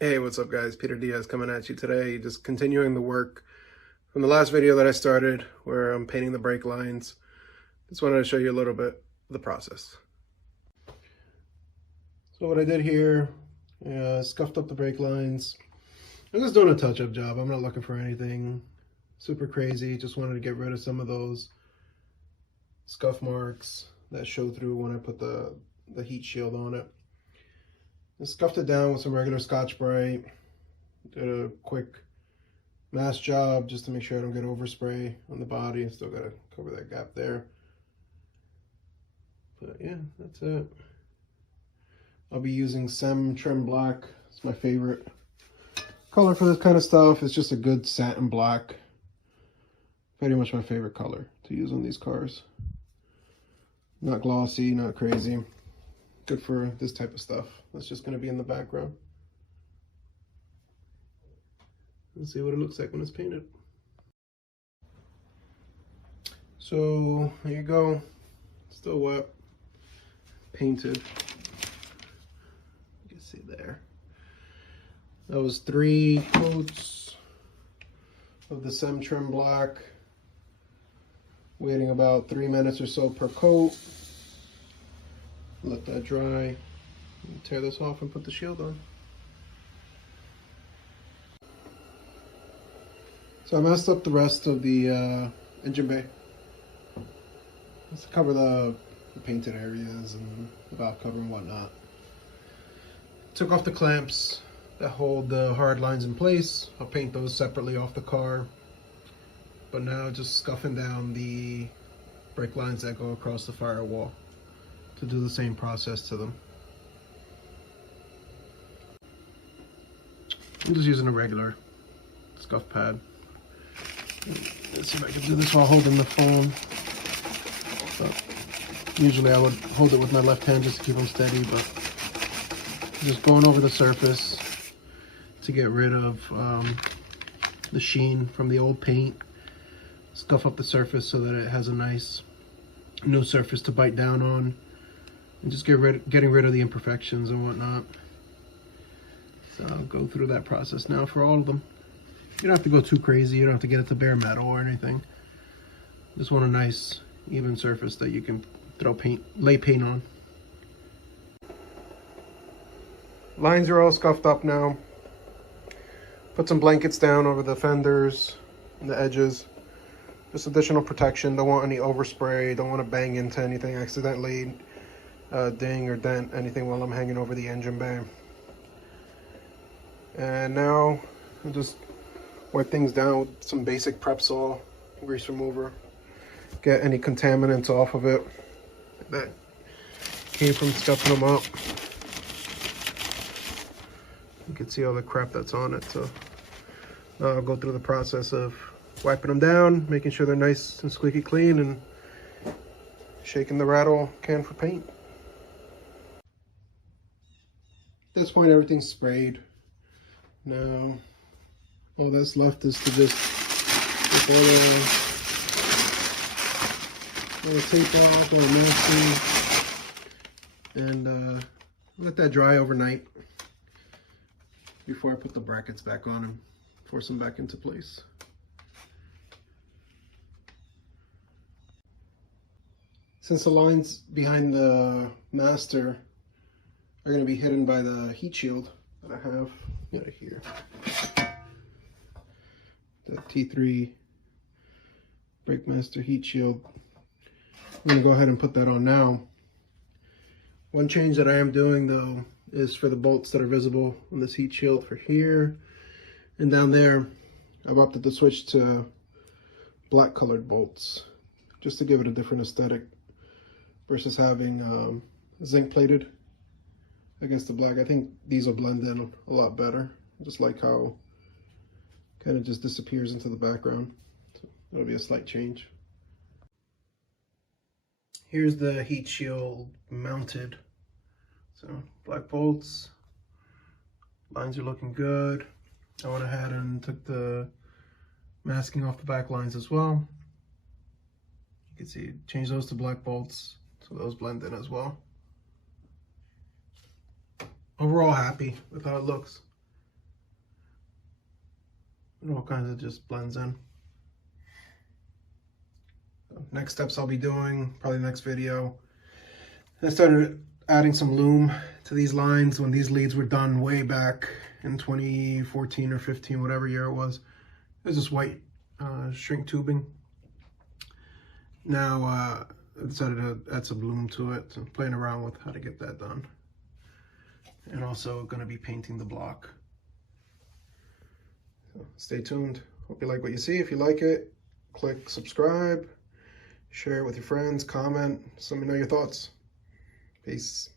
Hey, what's up guys? Peter Diaz coming at you today, just continuing the work from the last video that I started where I'm painting the brake lines. Just wanted to show you a little bit of the process. So what I did here, scuffed up the brake lines. I'm just doing a touch-up job. I'm not looking for anything super crazy. Just wanted to get rid of some of those scuff marks that show through when I put the heat shield on it. I scuffed it down with some regular Scotch-Brite. Did a quick mask job just to make sure I don't get overspray on the body. Still gotta cover that gap there. But yeah, that's it. I'll be using Sem Trim Black. It's my favorite color for this kind of stuff. It's just a good satin black. Pretty much my favorite color to use on these cars. Not glossy, not crazy. Good for this type of stuff. That's just going to be in the background. Let's see what it looks like when it's painted. So there you go. Still wet. Painted. You can see there. That was 3 coats of the Sem Trim Black. Waiting about 3 minutes or so per coat. Let that dry. Tear this off and put the shield on. So I messed up the rest of the engine bay. Let's cover the painted areas and the valve cover and whatnot. Took off the clamps that hold the hard lines in place. I'll paint those separately off the car. But now just scuffing down the brake lines that go across the firewall to do the same process to them. I'm just using a regular scuff pad. Let's see if I can do this while holding the phone. But usually I would hold it with my left hand just to keep them steady, but just going over the surface to get rid of the sheen from the old paint. Scuff up the surface so that it has a nice new surface to bite down on, and just getting rid of the imperfections and whatnot. So I'll go through that process now for all of them. You don't have to go too crazy. You don't have to get it to bare metal or anything. Just want a nice even surface that you can lay paint on. Lines are all scuffed up now. Put some blankets down over the fenders and the edges. Just additional protection. Don't want any overspray. Don't want to bang into anything accidentally, ding or dent anything while I'm hanging over the engine bay. And now I'll just wipe things down with some basic Prepsol grease remover. Get any contaminants off of it that came from scuffing them up. You can see all the crap that's on it. So I'll go through the process of wiping them down, making sure they're nice and squeaky clean, and shaking the rattle can for paint. At this point, everything's sprayed. Now, all that's left is to just get all the tape off, all the masking, and let that dry overnight before I put the brackets back on and force them back into place. Since the lines behind the master are going to be hidden by the heat shield that I have right here, the T3 Brake Master heat shield, I'm going to go ahead and put that on now. One change that I am doing though is for the bolts that are visible on this heat shield for here and down there. I've opted to switch to black colored bolts just to give it a different aesthetic versus having zinc plated against the black. I think these will blend in a lot better. I just like how it kind of just disappears into the background. So that'll be a slight change. Here's the heat shield mounted. So black bolts, lines are looking good. I went ahead and took the masking off the back lines as well. You can see, change those to black bolts so those blend in as well. Overall happy with how it looks. It all kinds of just blends in. So next steps I'll be doing, probably next video. I started adding some loom to these lines when these leads were done way back in 2014 or 15, whatever year it was. There's this white shrink tubing. Now I decided to add some loom to it. So I'm playing around with how to get that done. And also going to be painting the block. So stay tuned. Hope you like what you see. If you like it, click subscribe, share it with your friends, comment, let me know your thoughts. Peace.